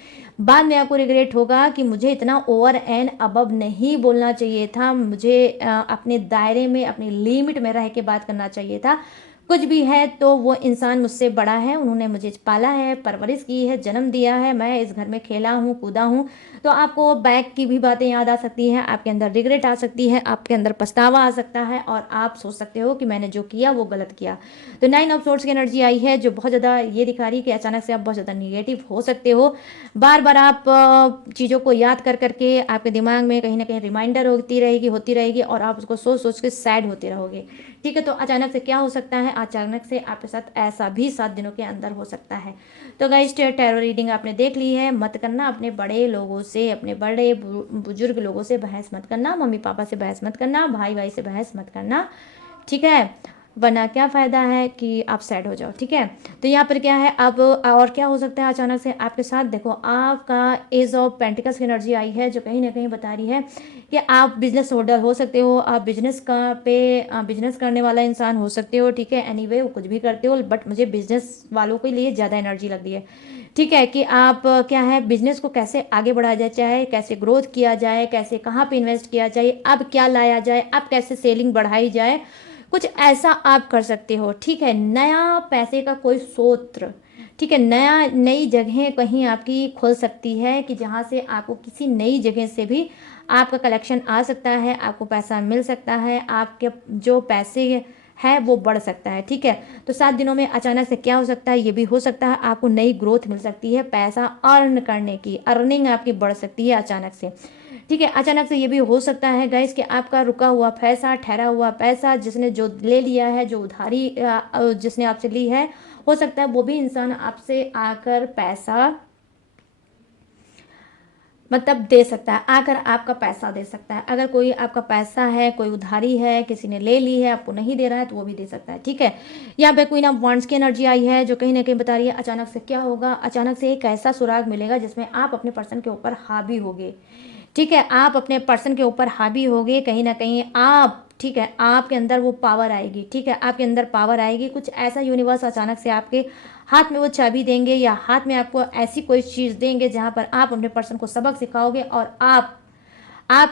बाद में आपको रिग्रेट होगा कि मुझे इतना ओवर एंड अबव नहीं बोलना चाहिए था, मुझे अपने दायरे में, अपनी लिमिट में रह के बात करना चाहिए था। कुछ भी है तो वो इंसान मुझसे बड़ा है, उन्होंने मुझे पाला है, परवरिश की है, जन्म दिया है, मैं इस घर में खेला हूँ, कूदा हूँ। तो आपको बैक की भी बातें याद आ सकती हैं, आपके अंदर रिग्रेट आ सकती है, आपके अंदर पछतावा आ सकता है, और आप सोच सकते हो कि मैंने जो किया वो गलत किया। तो 9 ऑफ सोर्ड्स की एनर्जी आई है जो बहुत ज़्यादा ये दिखा रही है कि अचानक से आप बहुत ज़्यादा निगेटिव हो सकते हो। बार बार आप चीज़ों को याद कर करके आपके दिमाग में कहीं ना कहीं रिमाइंडर होती रहेगी और आप उसको सोच सोच के सैड होते रहोगे, ठीक है। तो अचानक से क्या हो सकता है, अचानक से आपके साथ ऐसा भी 7 दिनों के अंदर हो सकता है। तो गाइस टैरो रीडिंग आपने देख ली है। मत करना अपने बड़े लोगों से, अपने बड़े बुजुर्ग लोगों से बहस मत करना, मम्मी पापा से बहस मत करना, भाई भाई से बहस मत करना, ठीक है, वरना क्या फ़ायदा है कि आप सैड हो जाओ, ठीक है। तो यहाँ पर क्या है, अब और क्या हो सकता है अचानक से आपके साथ, देखो आपका एज ऑफ पेंटिकल्स की एनर्जी आई है जो कहीं ना कहीं बता रही है कि आप बिजनेस होल्डर हो सकते हो, आप बिजनेस करने वाला इंसान हो सकते हो, ठीक है। एनीवे वो कुछ भी करते हो, बट मुझे बिजनेस वालों के लिए ज़्यादा एनर्जी लग रही है, ठीक है, कि आप क्या है बिजनेस को कैसे आगे बढ़ाया जाए, चाहे कैसे ग्रोथ किया जाए, कैसे कहाँ पे इन्वेस्ट किया जाए, अब क्या लाया जाए, अब कैसे सेलिंग बढ़ाई जाए, कुछ ऐसा आप कर सकते हो, ठीक है। नया पैसे का कोई स्रोत, ठीक है, नई जगह कहीं आपकी खुल सकती है कि जहाँ से आपको किसी नई जगह से भी आपका कलेक्शन आ सकता है, आपको पैसा मिल सकता है, आपके जो पैसे है वो बढ़ सकता है, ठीक है। तो 7 दिनों में अचानक से क्या हो सकता है, ये भी हो सकता है आपको नई ग्रोथ मिल सकती है, पैसा अर्न करने की, अर्निंग आपकी बढ़ सकती है अचानक से, ठीक है। अचानक से ये भी हो सकता है गाइस कि आपका रुका हुआ पैसा, ठहरा हुआ पैसा, जिसने जो ले लिया है, जो उधारी जिसने आपसे ली है, हो सकता है वो भी इंसान आपसे आकर पैसा मतलब दे सकता है, आकर आपका पैसा दे सकता है। अगर कोई आपका पैसा है, कोई उधारी है, किसी ने ले ली है, आपको नहीं दे रहा है, तो वो भी दे सकता है, ठीक है। यहाँ पे क्वीन ऑफ वांड्स की एनर्जी आई है जो कहीं ना कहीं बता रही है अचानक से क्या होगा, अचानक से एक ऐसा सुराग मिलेगा जिसमें आप अपने पर्सन के ऊपर हावी होगे, ठीक है। आप अपने पर्सन के ऊपर हावी होगे, कहीं ना कहीं आप, ठीक है, आपके अंदर वो पावर आएगी, ठीक है, आपके अंदर पावर आएगी। कुछ ऐसा यूनिवर्स अचानक से आपके हाथ में वो चाबी देंगे या हाथ में आपको ऐसी कोई चीज़ देंगे जहां पर आप अपने पर्सन को सबक सिखाओगे और आप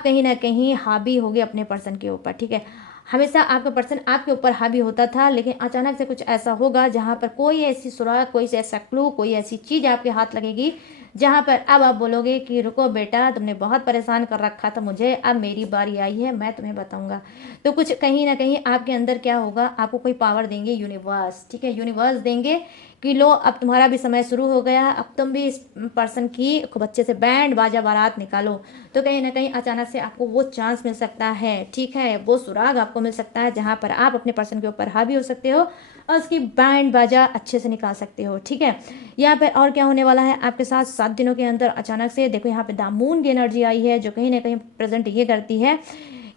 कहीं ना कहीं हावी होगे अपने पर्सन के ऊपर, ठीक है। हमेशा आपका पर्सन आपके ऊपर हावी होता था, लेकिन अचानक से कुछ ऐसा होगा जहां पर कोई ऐसी सुराग, कोई ऐसा क्लू, कोई ऐसी चीज़ आपके हाथ लगेगी जहां पर अब आप बोलोगे कि रुको बेटा, तुमने बहुत परेशान कर रखा था मुझे, अब मेरी बारी आई है, मैं तुम्हें बताऊंगा। तो कुछ कहीं ना कहीं आपके अंदर क्या होगा, आपको कोई पावर देंगे यूनिवर्स, ठीक है, यूनिवर्स देंगे कि लो अब तुम्हारा भी समय शुरू हो गया है, अब तुम भी इस पर्सन की खूब अच्छे से बैंड बाजा बारात निकालो। तो कहीं ना कहीं अचानक से आपको वो चांस मिल सकता है, ठीक है, वो सुराग आपको मिल सकता है जहां पर आप अपने पर्सन के ऊपर हावी हो सकते हो और उसकी बैंड बाजा अच्छे से निकाल सकते हो, ठीक है। यहाँ पर और क्या होने वाला है आपके साथ 7 दिनों के अंदर अचानक से, देखो यहाँ पे द मून की एनर्जी आई है जो कहीं ना कहीं प्रेजेंट ये करती है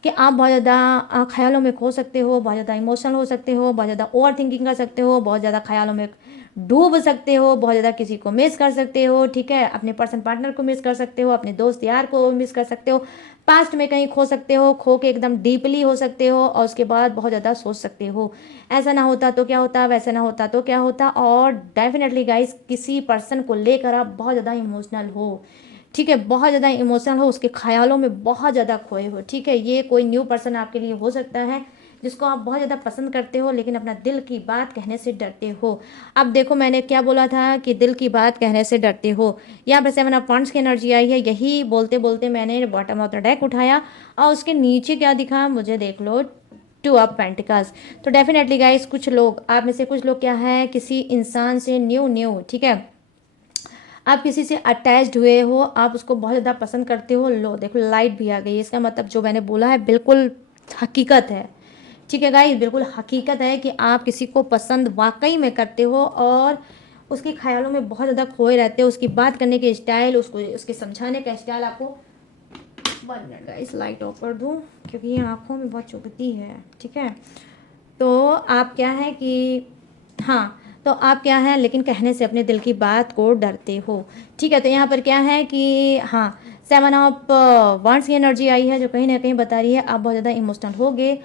कि आप बहुत ज़्यादा ख्यालों में खो सकते हो, बहुत ज़्यादा इमोशनल हो सकते हो, बहुत ज़्यादा ओवर थिंकिंग कर सकते हो, बहुत ज़्यादा ख्यालों में डूब सकते हो, बहुत ज़्यादा किसी को मिस कर सकते हो, ठीक है, अपने पर्सन पार्टनर को मिस कर सकते हो, अपने दोस्त यार को मिस कर सकते हो, पास्ट में कहीं खो सकते हो, खो के एकदम डीपली हो सकते हो और उसके बाद बहुत ज़्यादा सोच सकते हो ऐसा ना होता तो क्या होता, वैसा ना होता तो क्या होता। और डेफिनेटली गाइस किसी पर्सन को लेकर आप बहुत ज़्यादा इमोशनल हो, ठीक है, बहुत ज़्यादा इमोशनल हो, उसके ख्यालों में बहुत ज़्यादा खोए हो, ठीक है। ये कोई न्यू पर्सन आपके लिए हो सकता है जिसको आप बहुत ज़्यादा पसंद करते हो लेकिन अपना दिल की बात कहने से डरते हो। अब देखो मैंने क्या बोला था कि दिल की बात कहने से डरते हो। यहाँ पर 7 ऑफ वांड्स की एनर्जी आई है, यही बोलते बोलते मैंने बॉटम ऑफ द डेक उठाया और उसके नीचे क्या दिखा मुझे देख लो, 2 ऑफ पेंटिकल्स। तो डेफिनेटली गाइस कुछ लोग, आप में से कुछ लोग क्या है किसी इंसान से न्यू न्यू, ठीक है, आप किसी से अटैच्ड हुए हो, आप उसको बहुत ज़्यादा पसंद करते हो, लो देखो लाइट भी आ गई। इसका मतलब जो मैंने बोला है बिल्कुल हकीकत है। ठीक है गाइस, बिल्कुल हकीकत है कि आप किसी को पसंद वाकई में करते हो और उसके ख्यालों में बहुत ज़्यादा खोए रहते हो। उसकी बात करने के स्टाइल, उसको उसके समझाने का स्टाइल आपको, 1 मिनट गाइस लाइट ऑफ कर दूँ क्योंकि ये आँखों में बहुत चुभती है। ठीक है, तो आप क्या है कि हाँ, तो आप क्या है लेकिन कहने से अपने दिल की बात को डरते हो। ठीक है, तो यहाँ पर क्या है कि हाँ, 7 ऑफ वांड्स की एनर्जी आई है जो कहीं ना कहीं बता रही है आप बहुत ज़्यादा इमोशनल हो गए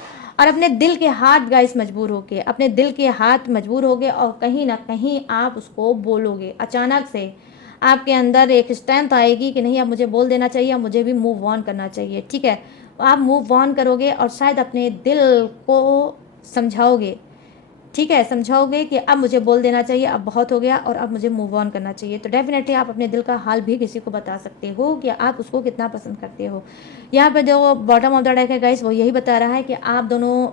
और अपने दिल के हाथ गाइस मजबूर हो गए, अपने दिल के हाथ मजबूर हो गए और कहीं ना कहीं आप उसको बोलोगे। अचानक से आपके अंदर एक स्ट्रेंथ आएगी कि नहीं अब मुझे बोल देना चाहिए, अब मुझे भी मूव ऑन करना चाहिए। ठीक है, आप मूव ऑन करोगे और शायद अपने दिल को समझाओगे। ठीक है, समझाओगे कि अब मुझे बोल देना चाहिए, अब बहुत हो गया और अब मुझे मूव ऑन करना चाहिए। तो डेफिनेटली आप अपने दिल का हाल भी किसी को बता सकते हो कि आप उसको कितना पसंद करते हो। यहाँ पे जो बॉटम ऑफ द डेक है गाइस वो यही बता रहा है कि आप दोनों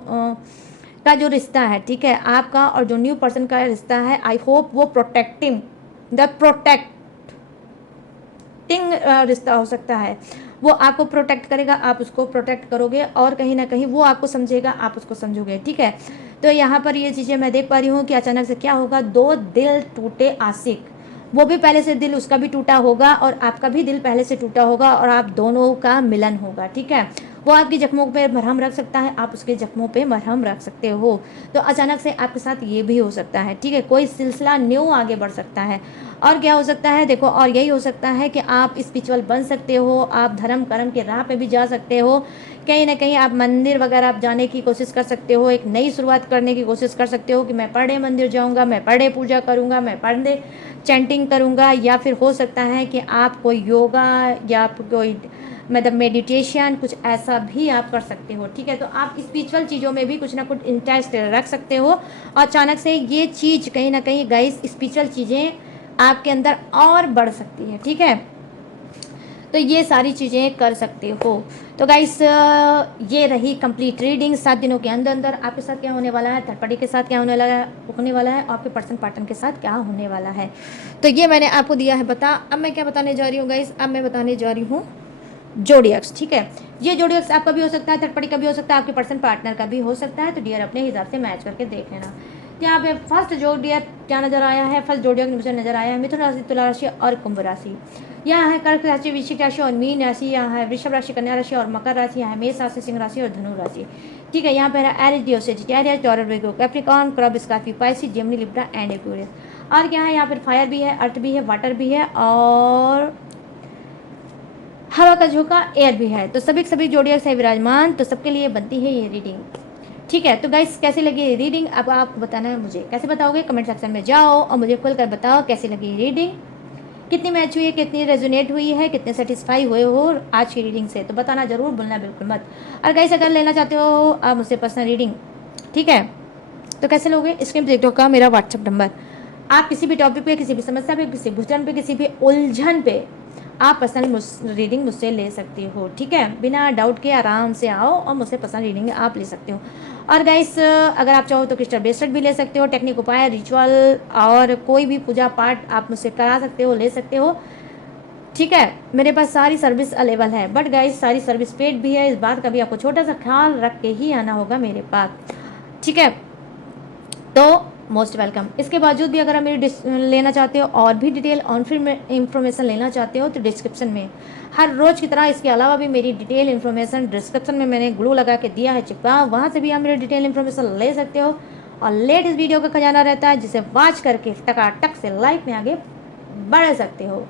का जो रिश्ता है, ठीक है, आपका और जो न्यू पर्सन का रिश्ता है, आई होप वो प्रोटेक्टिंग रिश्ता हो सकता है। वो आपको प्रोटेक्ट करेगा, आप उसको प्रोटेक्ट करोगे और कहीं ना कहीं वो आपको समझेगा, आप उसको समझोगे। ठीक है, तो यहाँ पर ये चीज़ें मैं देख पा रही हूँ कि अचानक से क्या होगा, 2 दिल टूटे आशिक, वो भी पहले से दिल उसका भी टूटा होगा और आपका भी दिल पहले से टूटा होगा और आप दोनों का मिलन होगा। ठीक है, वो आपकी जख्मों पे मरहम रख सकता है, आप उसके जख्मों पे मरहम रख सकते हो। तो अचानक से आपके साथ ये भी हो सकता है। ठीक है, कोई सिलसिला न्यू आगे बढ़ सकता है। और क्या हो सकता है देखो, और यही हो सकता है कि आप स्पिरिचुअल बन सकते हो, आप धर्म कर्म के राह पे भी जा सकते हो, कहीं ना कहीं आप मंदिर वगैरह आप जाने की कोशिश कर सकते हो, एक नई शुरुआत करने की कोशिश कर सकते हो कि मैं पर डे मंदिर जाऊंगा, मैं पर डे पूजा करूंगा, मैं पर डे चैंटिंग करूंगा। या फिर हो सकता है कि आप कोई योगा या कोई मतलब मेडिटेशन कुछ ऐसा भी आप कर सकते हो। ठीक है, तो आप स्पिरिचुअल चीज़ों में भी कुछ ना कुछ इंटरेस्ट रख सकते हो और अचानक से ये चीज़ कहीं ना कहीं गाइस स्पिरिचुअल चीज़ें आपके अंदर और बढ़ सकती है। ठीक है, तो ये सारी चीज़ें कर सकते हो। तो गाइस ये रही कंप्लीट रीडिंग। 7 दिनों के अंदर अंदर आपके साथ क्या होने वाला है, थर्ड पार्टी के साथ क्या होने वाला है, आपके पर्सन पार्टनर के साथ क्या होने वाला है, तो ये मैंने आपको दिया है बता। अब मैं क्या बताने जा रही हूँ गाइस, अब मैं बताने जा रही हूँ जोडियक्स। ठीक है, ये जोडियक्स आपका भी हो सकता है, थर्ड पार्टी का भी हो सकता है, आपके पर्सन पार्टनर का भी हो सकता है। तो डियर अपने हिसाब से मैच करके देख लेना। यहाँ पे फर्स्ट जोडियक क्या नजर आया है, फर्स्ट जोडियक मुझे नजर आया है मिथुन राशि, तुला राशि और कुंभ राशि। यहाँ है कर्क राशि, वृश्चिक राशि और मीन राशि। यहाँ है वृषभ राशि, कन्या राशि और मकर राशि। यहाँ है मेष राशि, सिंह राशि और धनु राशि। ठीक है, यहाँ पे है Aries, Leo, Sagittarius, Taurus, Virgo, Capricorn, crab, Scorpio, Pisces, Gemini, Libra and Aquarius. और क्या है, यहाँ पर फायर भी है, अर्थ भी है, वाटर भी है और हवा का झोंका एयर भी है। तो सभी जोडियक्स है विराजमान, तो सबके लिए बनती है ये रीडिंग। ठीक है, तो गाइस कैसी लगी ये रीडिंग अब आप बताना है मुझे। कैसे बताओगे, कमेंट सेक्शन में जाओ और मुझे खुलकर बताओ कैसी लगी ये रीडिंग, कितनी मैच हुई है, कितनी रेजोनेट हुई है, कितने सेटिस्फाई हुए हो आज की रीडिंग से, तो बताना जरूर भूलना बिल्कुल मत। और गाइस अगर लेना चाहते हो आप मुझसे पर्सनल रीडिंग, ठीक है, तो कैसे लोगे, स्क्रीन पर देख दो मेरा व्हाट्सअप नंबर। आप किसी भी टॉपिक पे, किसी भी समस्या पे, किसी घुटन पे, किसी भी उलझन पे आप पर्सनल रीडिंग मुझसे ले सकते हो। ठीक है, बिना डाउट के आराम से आओ और मुझसे पर्सनल रीडिंग आप ले सकते हो। और गाइस अगर आप चाहो तो क्रिस्टल ब्रेसलेट भी ले सकते हो, टेक्निक उपाय, रिचुअल और कोई भी पूजा पाठ आप मुझसे करा सकते हो, ले सकते हो। ठीक है, मेरे पास सारी सर्विस अवेलेबल है, बट गाइस सारी सर्विस पेड भी है, इस बात का भी आपको छोटा सा ख्याल रख के ही आना होगा मेरे पास। ठीक है, तो मोस्ट वेलकम। इसके बावजूद भी अगर आप मेरी लेना चाहते हो और भी डिटेल और फिर इंफॉर्मेशन लेना चाहते हो तो डिस्क्रिप्शन में हर रोज़ की तरह इसके अलावा भी मेरी डिटेल इन्फॉर्मेशन डिस्क्रिप्शन में मैंने ग्लू लगा के दिया है चिपका, वहाँ से भी आप मेरी डिटेल इन्फॉर्मेशन ले सकते हो। और लेटेस्ट वीडियो का खजाना रहता है जिसे वॉच करके टकाटक से लाइफ में आगे बढ़ सकते हो।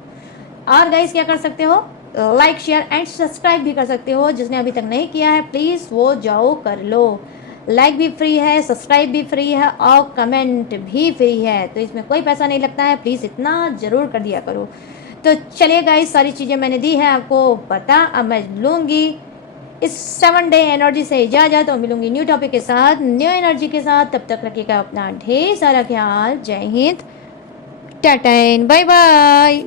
और गाइस क्या कर सकते हो, लाइक शेयर एंड सब्सक्राइब भी कर सकते हो। जिसने अभी तक नहीं किया है प्लीज़ वो जाओ कर लो। लाइक भी फ्री है, सब्सक्राइब भी फ्री है और कमेंट भी फ्री है, तो इसमें कोई पैसा नहीं लगता है, प्लीज़ इतना ज़रूर कर दिया करो। तो चलिए गाइस सारी चीज़ें मैंने दी है आपको पता। अब मैं लूँगी इस 7 डे एनर्जी से इजाज़त और मिलूंगी न्यू टॉपिक के साथ, न्यू एनर्जी के साथ। तब तक रखिएगा अपना ढेर सारा ख्याल। जय हिंद, टाटा, बाय बाय।